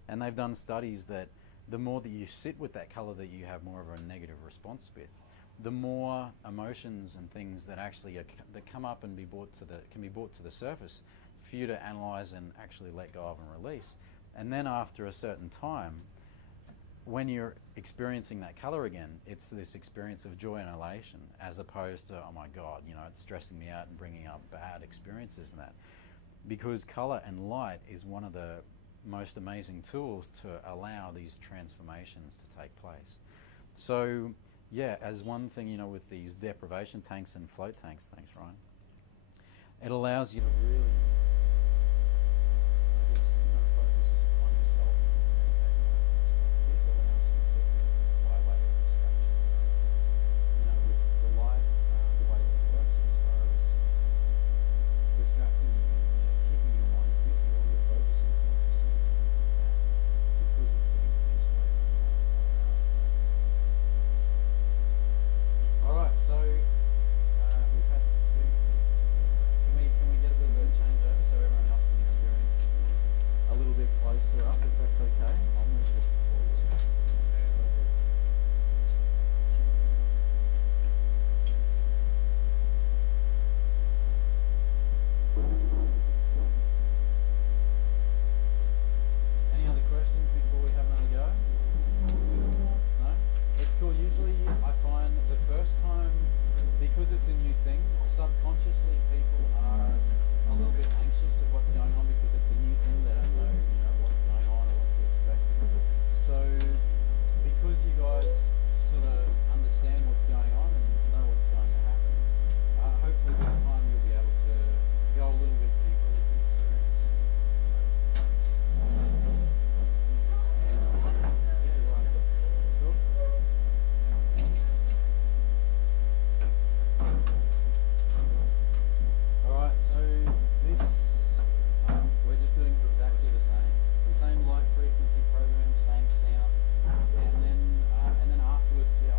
And they've done studies that the more that you sit with that color that you have more of a negative response with, the more emotions and things that actually that come up and can be brought to the surface for you to analyze and actually let go of and release. And then after a certain time, when you're experiencing that color again, it's this experience of joy and elation, as opposed to, oh my God, it's stressing me out and bringing up bad experiences and that. Because color and light is one of the most amazing tools to allow these transformations to take place. So yeah, as one thing, with these deprivation tanks and float tanks, thanks Ryan, it allows you to really, I guess, focus on yourself and meditate on that kind of stuff. This allows you to get by way of distraction. With the light, the way that it works as far as distracting you and keeping your mind busy, or you're focusing on what you're seeing, that because it's being produced by your mind allows that to happen. All right, so we've had two people. Can we get a bit of a changeover so everyone else can experience a little bit closer up, if that's okay? I'll move this forward. Any other questions before we have another go? No? It's cool. Usually I find the first time, because it's a new thing, subconsciously people are a little bit anxious of what's going on because it's a new thing. They don't know, what's going on or what to expect. So, because you guys sort of understand what's going on and know what's going to happen, hopefully this time you'll be able to go a little bit deeper with the experience. Yeah, you're right. Sure. Alright, so this, we're just doing exactly the same. The same light frequency program, same sound, and then afterwards, yeah,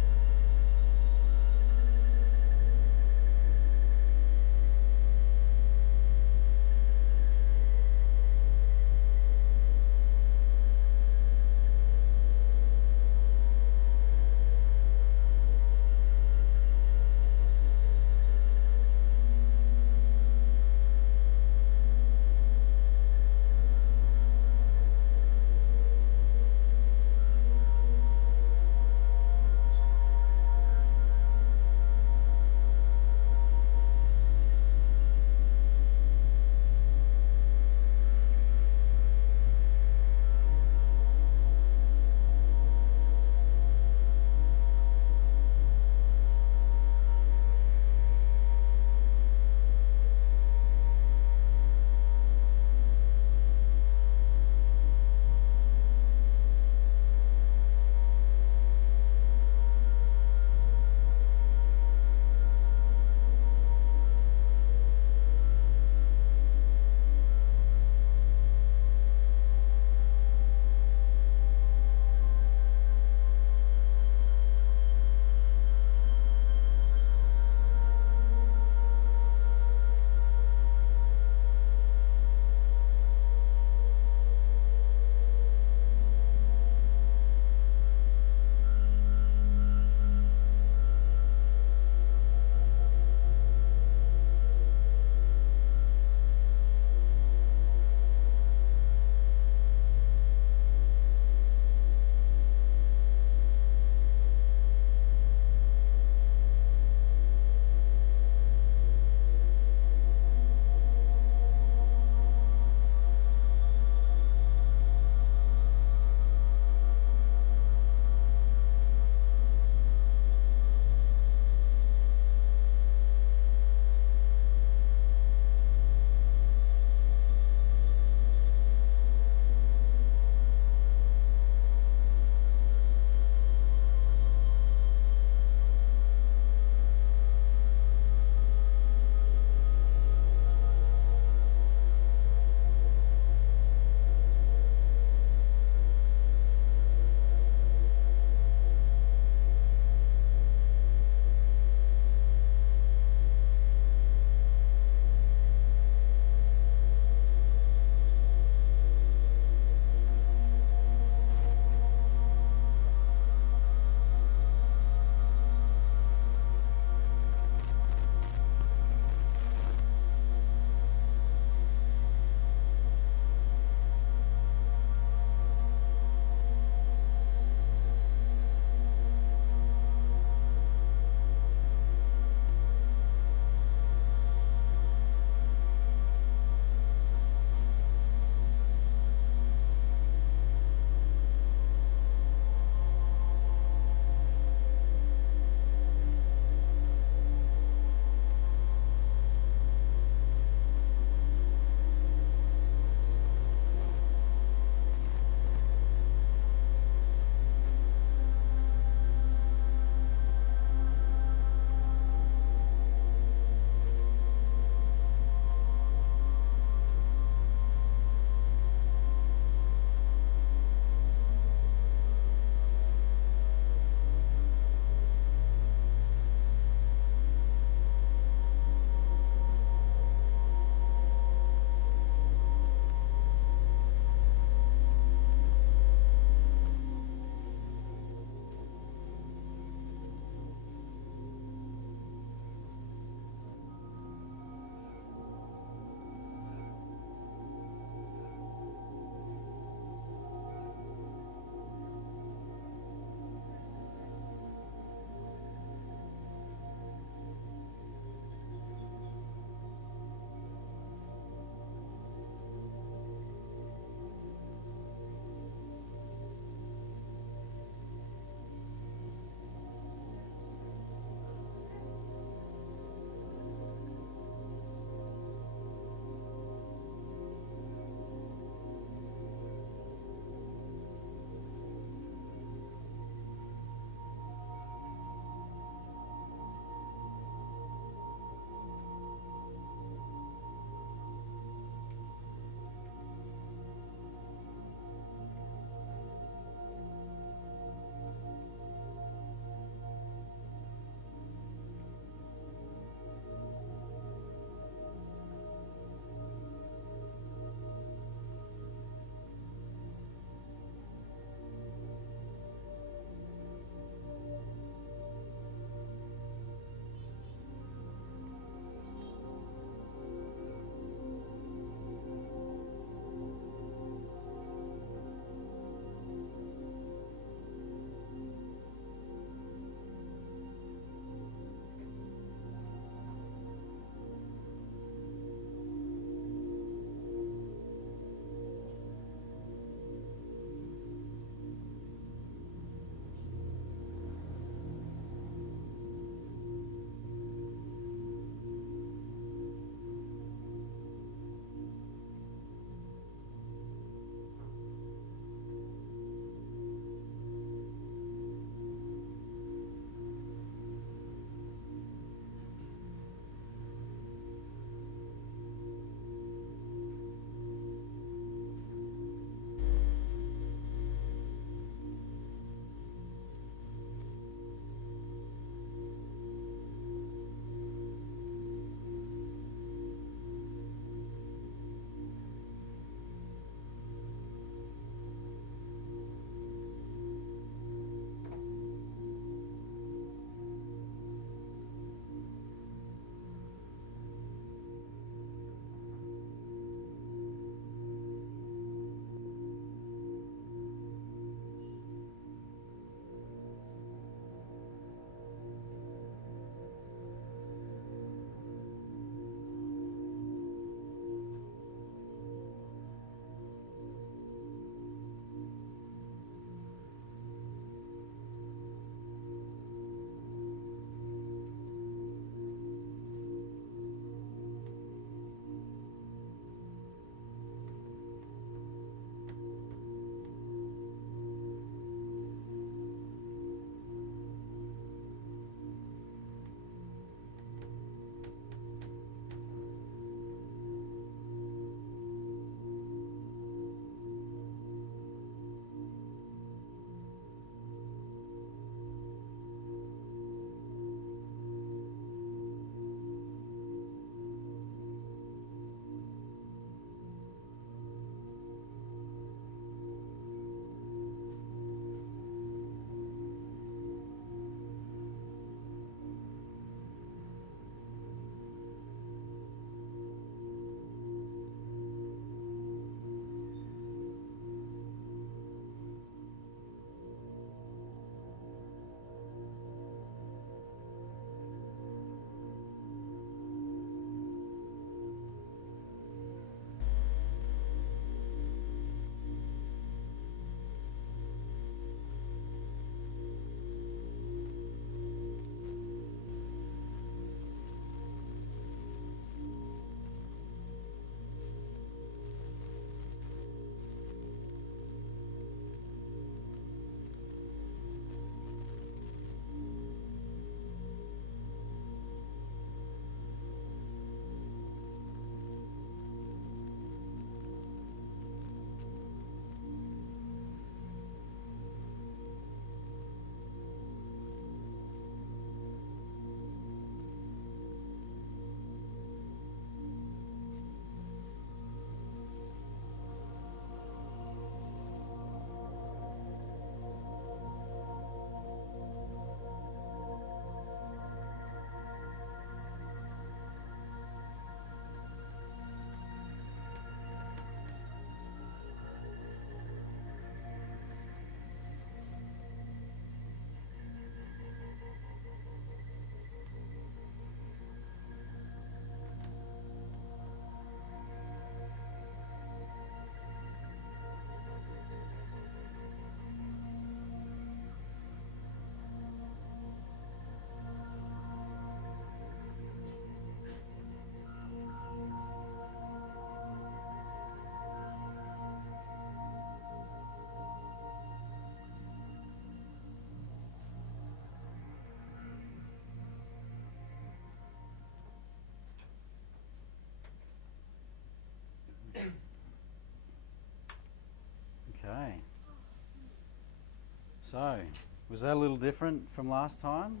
So, was that a little different from last time,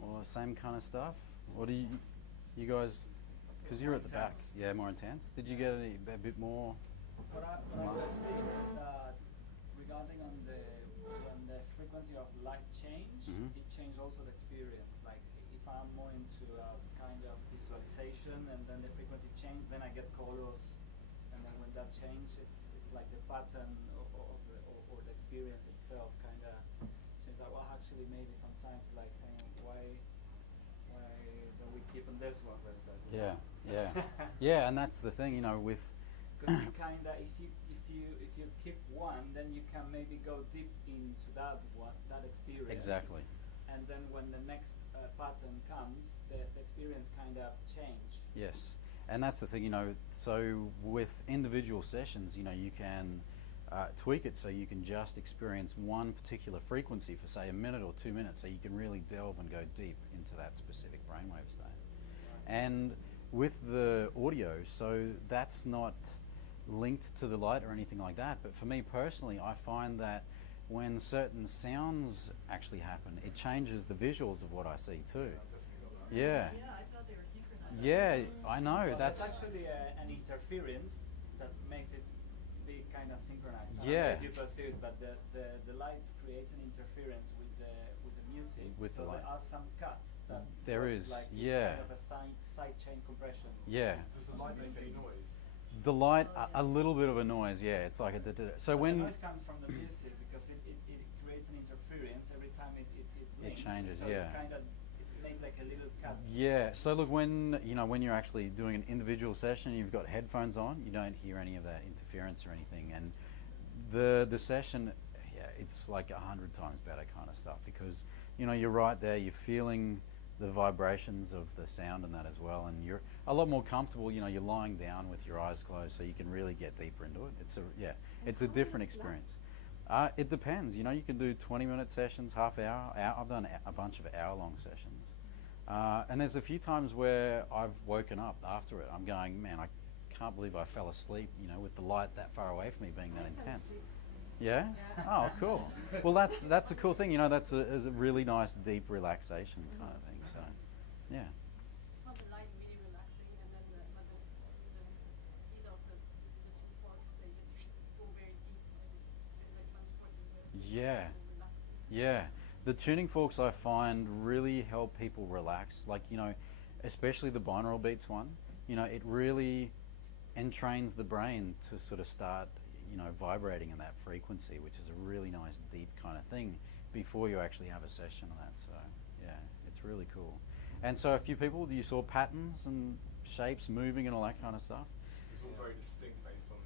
or same kind of stuff? Or do you guys, because you're at the back, yeah, more intense. Did you get a bit more? What I was seeing is that regarding on when the frequency of light change, it changed also the experience. Like if I'm more into a kind of visualization and then the frequency change, then I get colors, and then when that change, it's like the pattern or the experience itself kind of changes. Like, well, actually, maybe sometimes like saying why don't we keep on this one, for instance? Yeah, yeah, yeah, and that's the thing, with. Because you kind of, if you keep one, then you can maybe go deep into that experience. Exactly. And then when the next pattern comes, the experience kind of change. Yes, and that's the thing, so with individual sessions, you can tweak it so you can just experience one particular frequency for say a minute or 2 minutes, so you can really delve and go deep into that specific brainwave state. And with the audio, so that's not linked to the light or anything like that, but for me personally, I find that when certain sounds actually happen, it changes the visuals of what I see too. Yeah. Yeah, I thought they were synchronized. Yeah, I know. Well, that's actually an interference that makes it be kind of synchronized. I Yeah. don't know if you perceive it, but the lights creates an interference with the music. With so the light. there are some cuts that There works is, like yeah. kind of a side chain compression. yeah. Does the light make any noise? The light, a little bit of a noise, yeah. It's like a so But when the noise comes from the music because it creates an interference every time it blinks. changes, so yeah. it's kind of it made like a little cut. Yeah, so look, when you're actually doing an individual session, you've got headphones on, you don't hear any of that interference or anything, and the session, yeah, it's like 100 times better kind of stuff, because you're right there, you're feeling the vibrations of the sound and that as well, and you're a lot more comfortable. You're lying down with your eyes closed, so you can really get deeper into it. It's a different experience. It depends. You can do 20-minute sessions, half hour. I've done a bunch of hour-long sessions, and there's a few times where I've woken up after it. I'm going, man, I can't believe I fell asleep. With the light that far away from me being that intense. Yeah? Oh, cool. Well, that's a cool thing. That's a really nice, deep relaxation kind of thing. So, yeah. Found the light really relaxing, and then the heat of the two forks, they just go very deep. I just feel like transported to it. Yeah. So relaxing. Yeah. The tuning forks I find really help people relax. Like, especially the binaural beats one. It really entrains the brain to sort of start vibrating in that frequency, which is a really nice deep kind of thing before you actually have a session of that. So yeah, it's really cool. And so a few people, you saw patterns and shapes moving and all that kind of stuff. It's all very distinct based on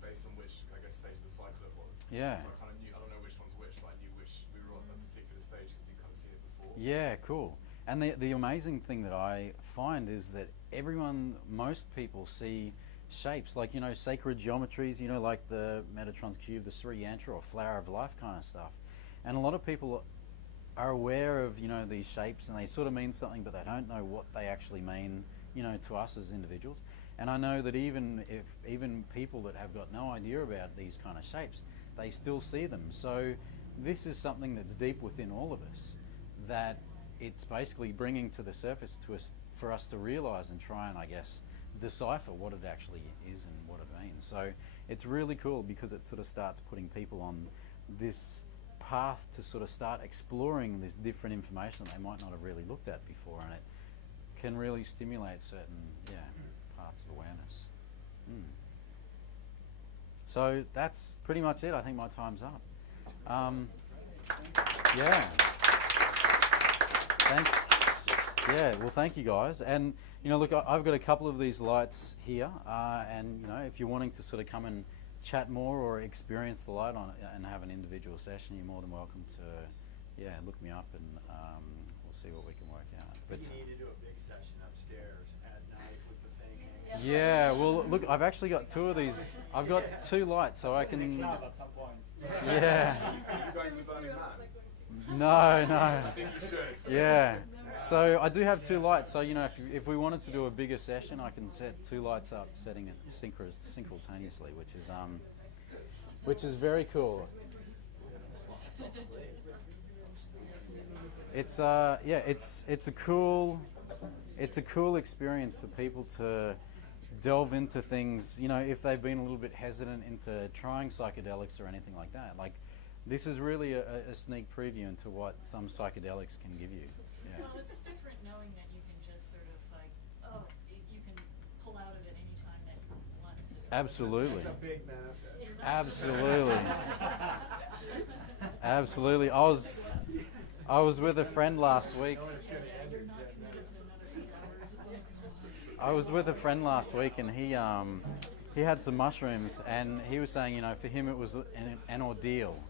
based on which, I guess, stage of the cycle it was. Yeah. So I kind of knew, I don't know which one's which, but I knew which we were on that particular stage because you kind of seen it before. Yeah, cool. And the amazing thing that I find is that most people see shapes, like, sacred geometries, like the Metatron's cube, the Sri Yantra or flower of life kind of stuff. And a lot of people are aware of, these shapes, and they sort of mean something, but they don't know what they actually mean, to us as individuals. And I know that even people that have got no idea about these kind of shapes, they still see them. So this is something that's deep within all of us, that it's basically bringing to the surface to us, for us to realize and try and, I guess, decipher what it actually is and what it means. So it's really cool because it sort of starts putting people on this path to sort of start exploring this different information that they might not have really looked at before, and it can really stimulate certain parts of awareness. So that's pretty much it. I think my time's up. Yeah. Well, thank you guys. And look, I've got a couple of these lights here, and if you're wanting to sort of come and chat more or experience the light on it and have an individual session, you're more than welcome to look me up, and we'll see what we can work out. But you need to do a big session upstairs at night with the thing. yeah, well, look, I've actually got two of these. I've got two lights, so I can. Club at some point. Yeah. You're going to Burning Man? No. I think you should. Yeah. So I do have two lights. So if we wanted to do a bigger session, I can set two lights up, setting it simultaneously, which is very cool. It's yeah, it's a cool experience for people to delve into things. You know, if they've been a little bit hesitant into trying psychedelics or anything like that. Like, this is really a sneak preview into what some psychedelics can give you. Yeah. Well, it's different knowing that you can just sort of like, oh, you can pull out of it any time that you want to. Absolutely. It's a big benefit. Absolutely. Absolutely. I was with a friend last week. Knowing it's going to end You're in not 10 committed minutes. for another 8 hours. I was with a friend last week, and he had some mushrooms, and he was saying, you know, for him it was an ordeal.